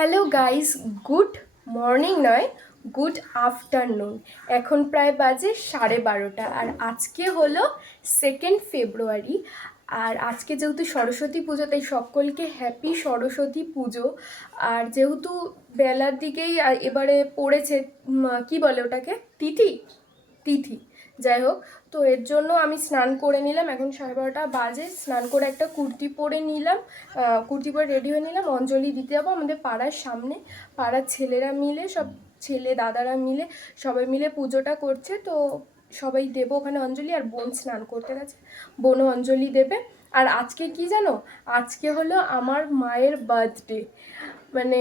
Hello guys, good morning নয়, good afternoon. এখন প্রায় বাজে 12:30 আর আজকে হলো 2 ফেব্রুয়ারি। আর আজকে যেহেতু সরস্বতী পুজো, তাই সকলকে হ্যাপি সরস্বতী পুজো। আর যেহেতু বেলার দিকেই এবারে পড়েছে, কি বলে ওটাকে, তিথি তিথি যাই হোক, তো এর জন্য আমি স্নান করে নিলাম। এখন 12:30 বাজে, স্নান করে একটা কুর্তি পরে নিলাম, কুর্তি পরে রেডি হয়ে নিলাম। অঞ্জলি দিতে যাবো আমাদের পাড়ার সামনে। পাড়ার ছেলেরা মিলে, সব ছেলে দাদারা মিলে সবাই মিলে পুজোটা করছে, তো সবাই দেবো ওখানে অঞ্জলি। আর বোন স্নান করতে গেছে, বোনও অঞ্জলি দেবে। আর আজকে কি জানো, আজকে হলো আমার মায়ের বার্থডে। মানে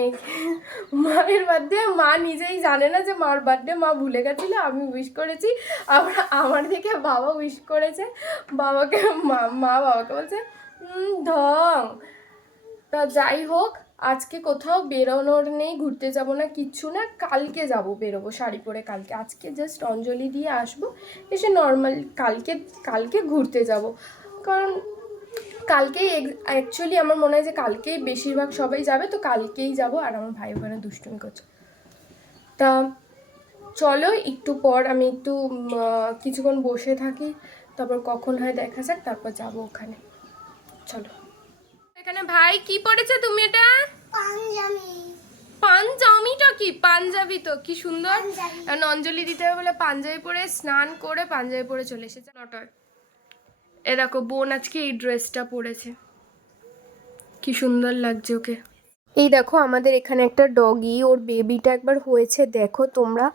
মায়ের বার্থডে, মা নিজেই জানে না যে মার বার্থডে, মা ভুলে গেছিলো, আমি উইশ করেছি। আবার আমার দিকে বাবা উইশ করেছে, বাবাকে মা বাবাকে বলছে ঢং। তা যাই হোক, আজকে কোথাও বেরোনোর নেই, ঘুরতে যাব না, কিচ্ছু না। কালকে যাব, বেরোবো শাড়ি পরে কালকে। আজকে জাস্ট অঞ্জলি দিয়ে আসবো, এসে নর্মাল কালকে কালকে ঘুরতে যাব। কারণ কালকেই অ্যাকচুয়ালি আমার মনে হয় যে কালকেই বেশিরভাগ সবাই যাবে, তো কালকেই যাব। আর আমার ভাই ওখানে দুষ্টুমি করছে। তা চলো, একটু পর আমি একটু কিছুক্ষণ বসে থাকি, তারপর কখন হয় দেখা যাক, তারপর যাব ওখানে। চলো। এখানে ভাই কি পড়েছে তুমি? এটা পাঞ্জাবি। পাঞ্জাবিটা কি? পাঞ্জাবি তো কি সুন্দর। কারণ অঞ্জলি দিতে হবে বলে পাঞ্জাবি পরে স্নান করে পাঞ্জাবি পরে চলে এসেছে নটায়। এ দেখো, বোন আজকে এই ড্রেসটা পরেছে, কি সুন্দর লাগছে ওকে। এই দেখো, আমাদের এখানে একটা ডগি, ওর বেবিটা একবার হয়েছে, দেখো তোমরা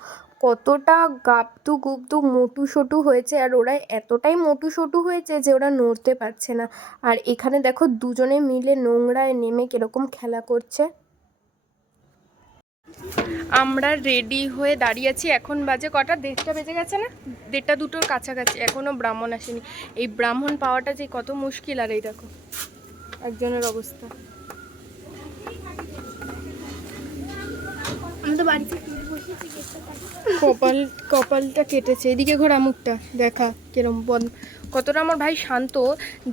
কতটা গাবতু গুবতু মোটু সোটু হয়েছে। আর ওরা এতটাই মোটু সোটু হয়েছে যে ওরা নড়তে পারছে না। আর এখানে দেখো দুজনে মিলে নোংরায় নেমে কিরকম খেলা করছে। আমরা রেডি হয়ে দাঁড়িয়ে আছি, এখন বাজে কটা? 1:30 বেজে গেছে না, 1:30 2টোর কাছাকাছি। এখনও ব্রাহ্মণ আসেনি। এই ব্রাহ্মণ পাওয়াটা যে কত মুশকিল। আর এই দেখো একজনের অবস্থা। কপালটা কেটেছে। এদিকে ঘোরা, মুখটা দেখা কিরম কতটা আমার ভাই শান্ত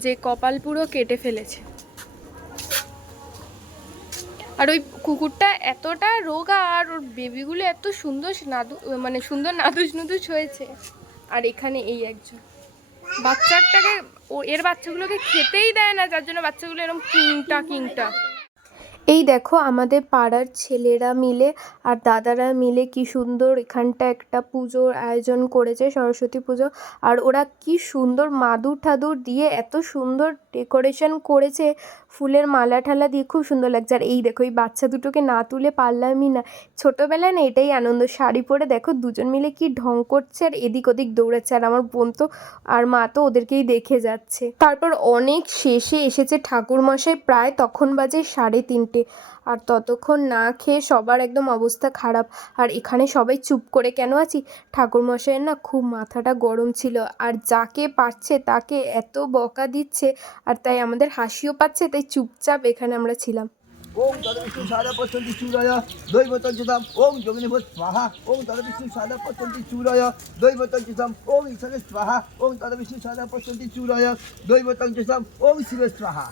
যে কপাল পুরো কেটে ফেলেছে। আর ওই কুকুরটা এতটা রোগা, আর ওর বেবিগুলো এত সুন্দর মানে সুন্দর নাদুস নুদুস হয়েছে। আর এখানে এই একজন বাচ্চাটাকে, এর বাচ্চাগুলোকে খেতেই দেয় না, যার জন্য বাচ্চাগুলো এরকম কিংটা। এই দেখো, আমাদের পাড়ার ছেলেরা মিলে আর দাদারা মিলে কি সুন্দর এখানটা একটা পুজোর আয়োজন করেছে, সরস্বতী পুজো। আর ওরা কি সুন্দর মাদুর ঠাদুর দিয়ে এত সুন্দর ডেকোরেশন করেছে, ফুলের মালা ঠালা দিয়ে খুব সুন্দর লাগছে। আর এই দেখো, এই বাচ্চা দুটোকে না তুলে পারলামই না। ছোটোবেলায় না এটাই আনন্দ, শাড়ি পরে দেখো দুজন মিলে কি ঢং করছে আর এদিক ওদিক দৌড়াচ্ছে। আর আমার বোন তো আর মা তো ওদেরকেই দেখে যাচ্ছে। তারপর অনেক শেষে এসেছে ঠাকুরমশাই, প্রায় তখন বাজে 3:30। আর ততক্ষণ না খেয়ে সবার একদম অবস্থা খারাপ। আর এখানে সবাই চুপ করে কেন আছি, ঠাকুরমশাইয়ের না খুব মাথাটা গরম ছিল, আর যাকে পাচ্ছে তাকে এত বকা দিচ্ছে। আর তাই আমাদের হাসিও পাচ্ছে, তাই চুপচাপ এখানে আমরা ছিলাম। ওম তদবিষ্ণু সাদা পচন্তি চূড়ায় দৈবতঞ্চিতাম ওম যোগিনীভূত স্বাহা ওম তদবিষ্ণু সাদা পচন্তি চূড়ায় দৈবতঞ্চিতাম ওম ঈশ্বরে স্বাহা ওম তদবিষ্ণু সাদা পচন্তি চূড়ায় দৈবতঞ্চিতাম ওম শিবে স্বাহা।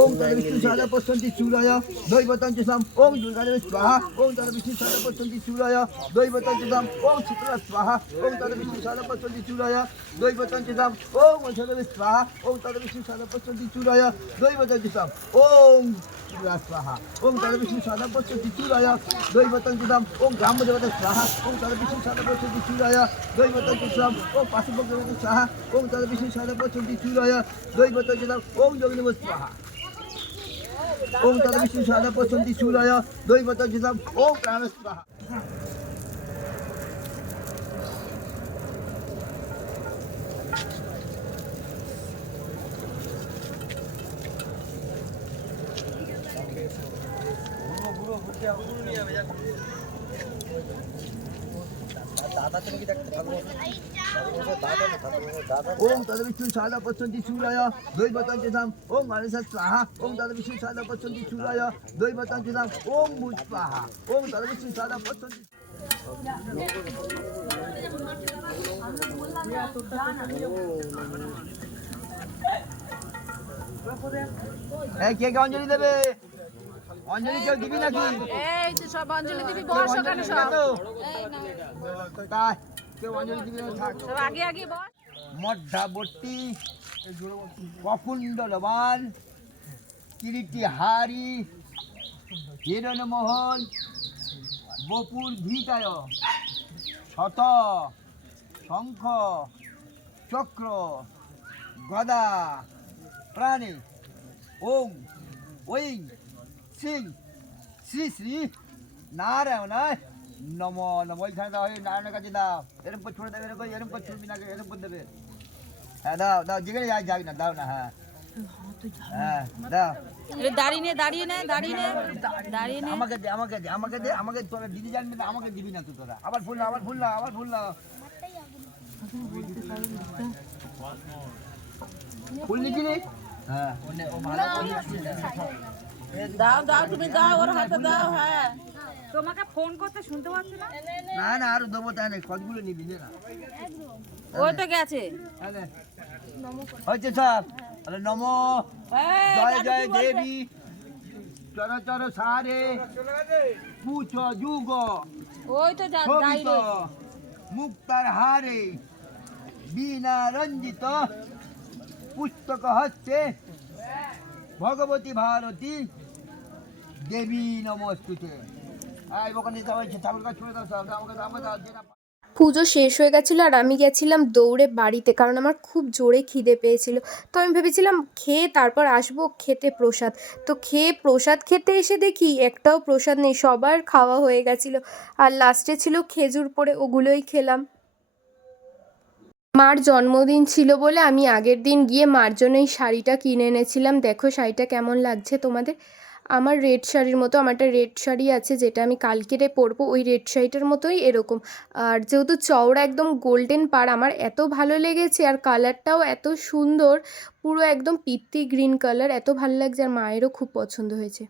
ওম তদবিষ্ণু সাদা পচন্তি চূড়ায় দৈবতঞ্চিতাম ওম দুর্গাদেবী স্বাহা ওম তদবিষ্ণু সাদা পচন্তি চূড়ায় দৈবতঞ্চিতাম ওম চিত্রা স্বাহা ওম তদবিষ্ণু সাদা পচন্তি চূড়ায় দৈবতঞ্চিতাম ওম ঐশ্বরদেবী স্বাহা ওম তদবিষ্ণু সাদা পচন্তি চূড়ায় দৈবতঞ্চিতাম ওম স্বাহা ওম তদবিষ্ণু সাদা পচন্তি চূড়ায় দৈবতঞ্চিতাম ওম গ্রাম্যদেবতা স্বাহা ওম তদবিষ্ণু সাদা পচন্তি চূড়ায় দৈবতঞ্চিতাম ওম পাশুপদেবতা স্বাহা ওম তদবিষ্ণু সাদা পচন্তি চূড়ায় দৈবতঞ্চিতাম ওম যোগিনীভূত স্বাহা ওম তদবিষ্ণু সাদা পচন্তি চূড়ায় দৈবতঞ্চিতাম ওম প্রাণ স্বাহা। ওম তদবিষ্ণু সাদা পচন্তি চূড়ায় দৈবতঞ্চিতাম ওম গণেশ স্বাহা ওম তদবিষ্ণু সাদা পচন্তি চূড়ায় দৈবতঞ্চিতাম ওম ভূত স্বাহা ওম তদবিষ্ণু সাদা পচন্তি। এই কে কে অঞ্জলি দেবে? অঞ্জলি কেউ দিবি নাকি? এই তো সব অঞ্জলি দিবি, বস ওখানে সব। তাই কেউ অঞ্জলি দিবি না, থাক। সব আগে আগে বস। মধ্যাবর্তী প্রকুণ্ডলবান কিরীটিহারি হিরণমোহন বপুর ধীতায় শত শঙ্খ চক্র গদা প্রাণে ওং ওং সিং শ্রী শ্রী নারায়ণায় নম নম। ওইখানে দাও, নারায়ণের কাছে দাও। এরকম করে ছুড়ে দেবে, এরকম করে ছুড়বি না, এরকম করে দেবে। হ্যাঁ দাও দাও, যেখানে যাবি না, দাও না। হ্যাঁ হ্যাঁ দাও। দাঁড়িয়ে নে, দাঁড়িয়ে নে, দাঁড়িয়ে নে, দাঁড়িয়ে নে। আমাকে দে, আমাকে দে, আমাকে দে, আমাকে। তোরা দিদি জানবি না, আমাকে দিবি না তো তোরা। আবার ফুল না, আবার ফুল না, আবার ফুল না। ফুল নিচ্ছি রে। হ্যাঁ দাও দাও, তুমি দাও, ওর হাতে দাও। হ্যাঁ, তোমাকে ফোন করতে শুনতে পাচ্ছি না। না না, আরো দেবো, তাই না? কতগুলো নিবি না? ওই তো গেছে। হচ্ছে সব। তাহলে নম এই, জয় দাদু জয় কি বলছে? দেবী চর চর সারে পুছ যুগ ওই তো শোভিত দাঁড়িয়ে। মুক্তার হারে বীণা রঞ্জিত পুস্তক হস্তে ভগবতী ভারতী দেবী নমস্তুতে। ওখানে যাওয়া হচ্ছে, ঠাকুর কাছে ছুঁড়ে দাও সব। আমাকে আমাকে দাও, যেটা পুজো শেষ হয়ে গেছিলো আর আমি গেছিলাম দৌড়ে বাড়িতে, কারণ আমার খুব জোরে খিদে পেয়েছিল। তো আমি ভেবেছিলাম খেয়ে তারপর আসবো খেতে প্রসাদ। তো খেয়ে প্রসাদ খেতে এসে দেখি একটাও প্রসাদ নেই, সবার খাওয়া হয়ে গেছিলো। আর লাস্টে ছিল খেজুর পড়ে, ওগুলোই খেলাম। মার জন্মদিন ছিল বলে আমি আগের দিন গিয়ে মার জন্য এই শাড়িটা কিনে এনেছিলাম। দেখো শাড়িটা কেমন লাগছে তোমাদের। আমার রেড শাড়ির মতো, আমার একটা রেড শাড়ি আছে যেটা আমি কালকেরে পরবো, ওই রেড শাড়িটার মতোই এরকম। আর যেহেতু চওড়া একদম গোল্ডেন পাড়, আমার এত ভালো লেগেছে। আর কালারটাও এত সুন্দর, পুরো একদম পিত্তি গ্রিন কালার, এত ভালো লাগছে। আর মায়েরও খুব পছন্দ হয়েছে।